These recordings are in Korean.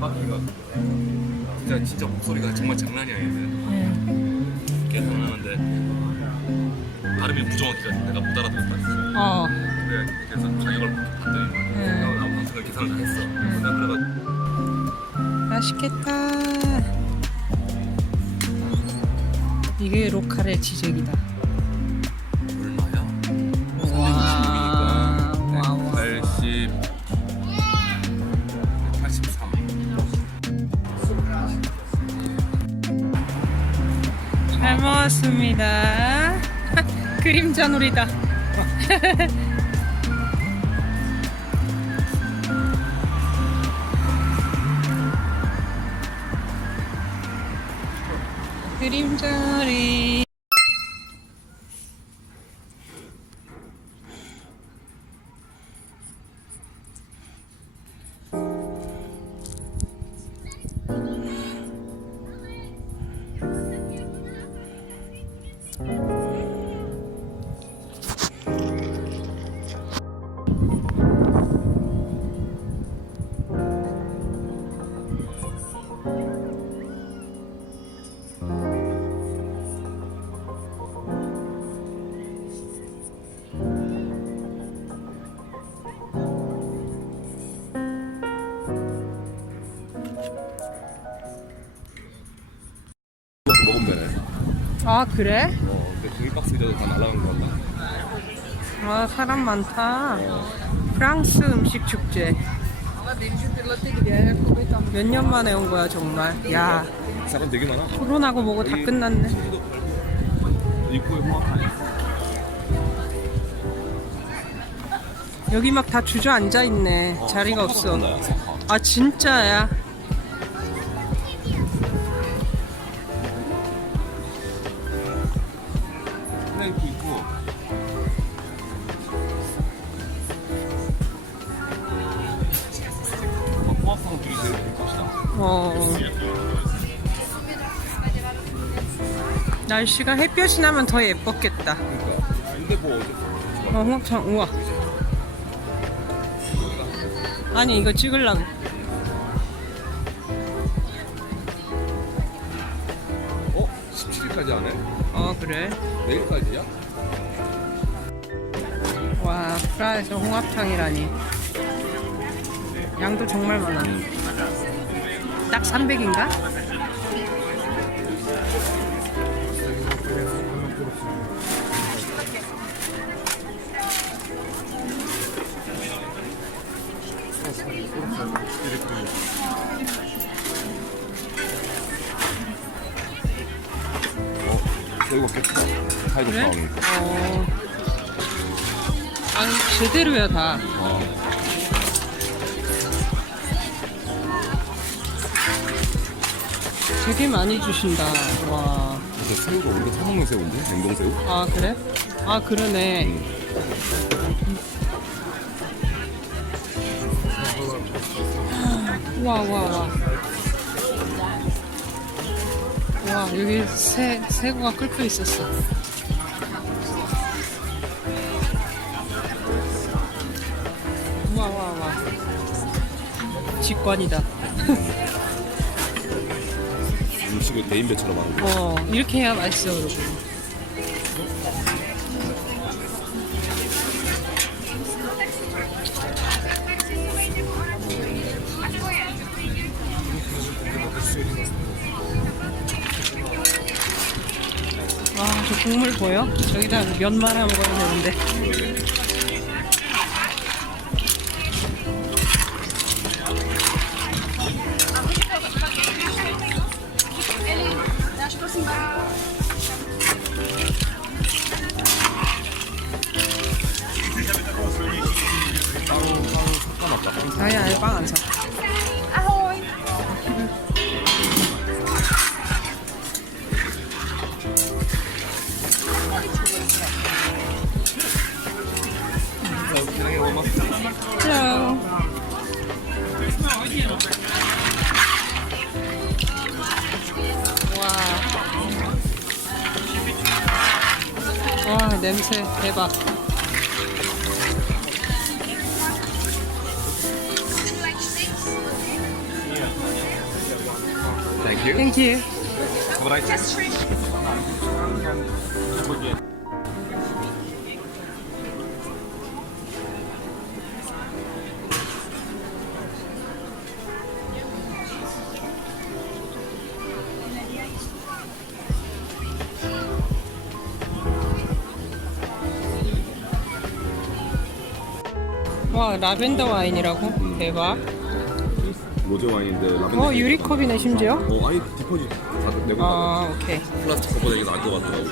바퀴가 진짜 진짜 목소리가 정말 장난이 아닌데 네. 계산을 하는데 발음이 부정확해가 내가 못 알아듣었다 했어. 어. 그래 그래서 가격을 봤더니 네. 나 나무 방송을 계산을 다 했어. 내가 그래가 맛있겠다. 이게 로컬의 지적이다. 잘 먹었습니다. 그림자 놀이다. 그림자 놀이. 아 그래? 어, 근데 종이박스 이자도 다 날아간 거 같다. 아 사람 많다. 프랑스 음식 축제. 몇 년 만에 온 거야 정말. 야 사람 되게 많아. 코로나고 뭐고 다 끝났네. 소주도 팔고 입구에 포함하네. 여기 막 다 주저앉아 있네. 자리가 없어. 아 진짜야. 어. 날씨가 햇볕이 나면 더 예뻤겠다. 그러니까 근데 뭐. 어, 홍합창, 우와. 아니, 이거 찍으려고. 어? 17일까지 안 해? 어, 그래. 내일까지야? 와, 프라에서 홍합탕이라니. 양도 정말 많아. 딱 300인가? 저희가 겠다 사이드 그래? 어. 아니, 제대로야, 다. 어. 되게 많이 주신다. 와. 근데 새우가 원래 사먹는 새우인데? 냉동새우? 아, 그래? 아, 그러네. 와, 와, 와. 와, 여기 새, 새우가 끓고 있었어. 와, 와, 와. 직관이다. 음식을 대인 배처럼 하는 거. 어, 이렇게 해야 맛있어, 그러고. 와, 저 국물 보여? 저기다 면만 하면 되는데. 냄새 대박. Thank you. Thank you. 와 라벤더 와인이라고? 대박. 로제 와인인데 라벤더. 어 유리컵이네 심지어. 어 아니 디퍼짓 다 내고 아 오케이. 플라스틱 커버 되게 나을 것 같더라고.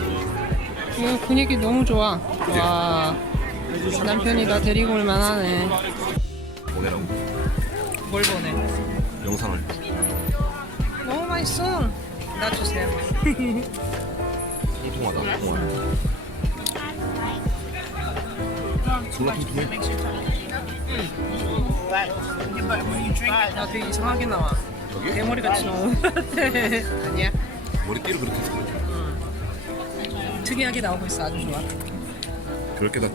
이거 분위기 너무 좋아. 와 남편이 나 데리고 올 만하네. 보내라고. 뭘 보내? 영상을. 너무 맛있어. 나 주세요. 통통하다. 통통하다. 나 되게 이상하게 나와. 저기? 대머리 같이 같아. 아니야. 머리띠를 그렇게 해서 그래. 특이하게 나오고 있어. 아주 좋아. 그렇게 다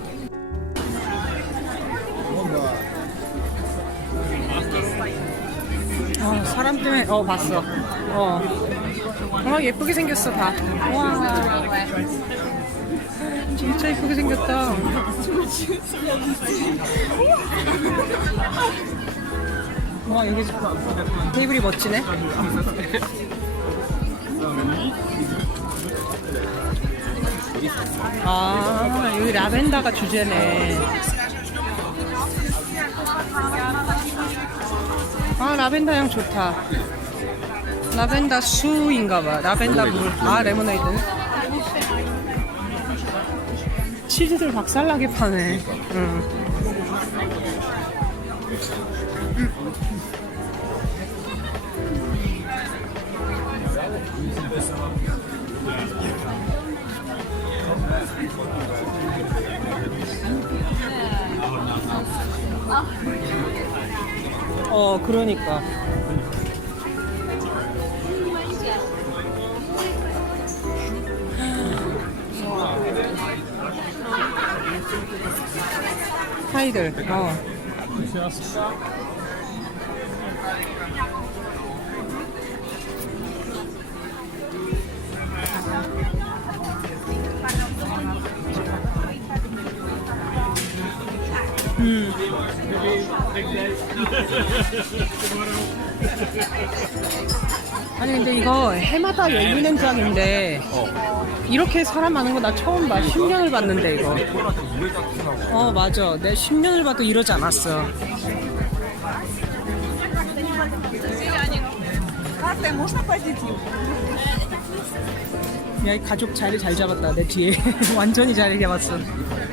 어, 사람 때문에 어 봤어. 어. 어 예쁘게 생겼어 다. 와. 진짜 예쁘게 생겼다. 와 여기 테이블이 멋지네. 아 여기 라벤더가 주제네. 아 라벤더 향 좋다. 라벤더 수인가봐. 라벤더 물. 아 레모네이드. 치즈들 박살나게 파네. 응. 어 그러니까. 파이들. 어. 아니 근데 이거 해마다 열리는 장인데 이렇게 사람 많은 거 나 처음 봐. 10년을 봤는데 이거. 어 맞아. 내 10년을 봐도 이러지 않았어. 야 이 가족 자리 잘 잡았다 내 뒤에 완전히 자리 잡았어.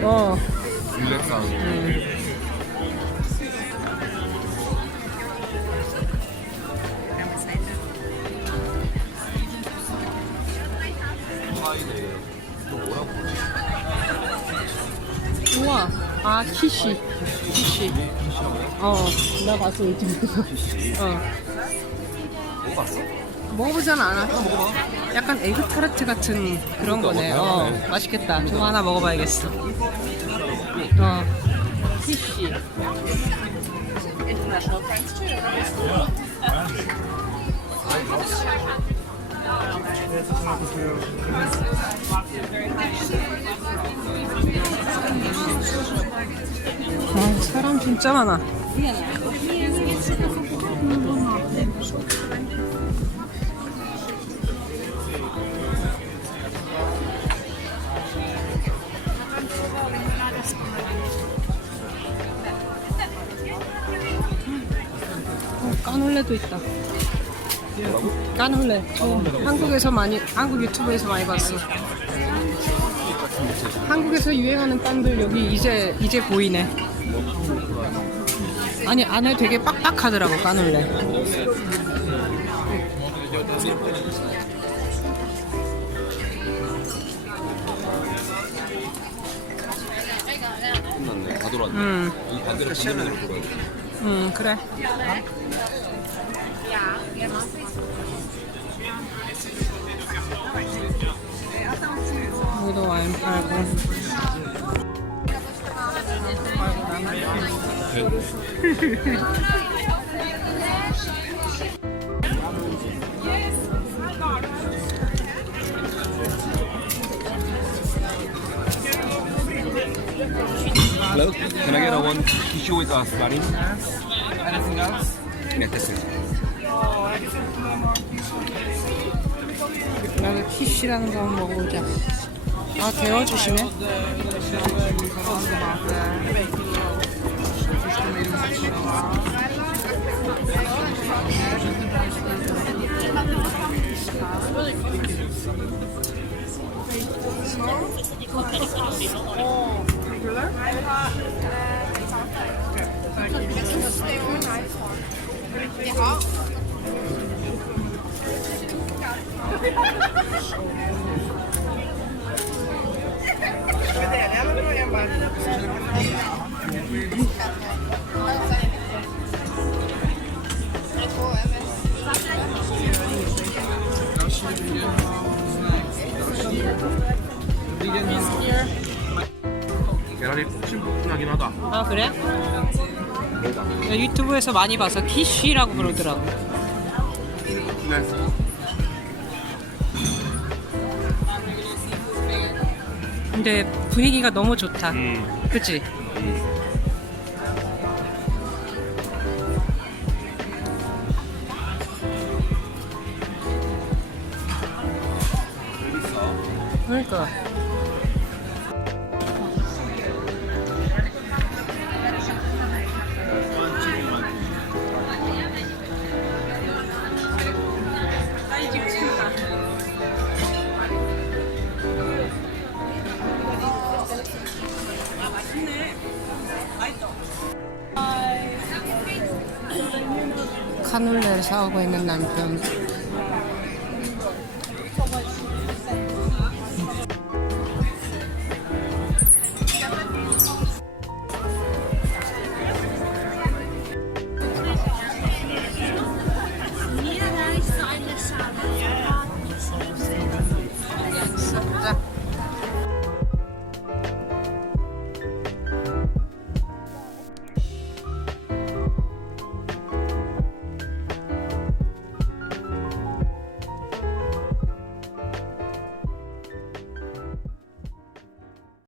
어. 릴 아 키시. 키시. 어. 나 봤어 유튜브에서. 어. 먹어봤어? 먹어보진 않았어. 약간 에그 타르트 같은 그런 거네. 어, 맛있겠다. 저거 하나 먹어봐야겠어. 어. 피쉬. 아, 사람 진짜 많아. 어, 까놀레도 있다. 까놀레. 어, 한국에서 많이, 한국 유튜브에서 많이 봤어. 한국에서 유행하는 빵들 여기 이제 이제 보이네. 아니 안에 되게 빡빡하더라고 까놀레. 끝났네. 다 돌았네. 음, 이 반대로 반대로 돌아야 돼. 음 그래. 안 팔고 팔고 나만 Hello, can I get a one tissue with us, buddy? Anything else? Yeah, that's it. 나도 티슈라는 거 한번 먹어보자. 아, 데워주시네. 계란이 푹신푹신하긴 하다. 아, 그래? 유튜브에서 많이 봐서 키쉬라고 그러더라고. 네. 근데 분위기가 너무 좋다. 음. 그치? 카놀레를 사오고 있는 남편.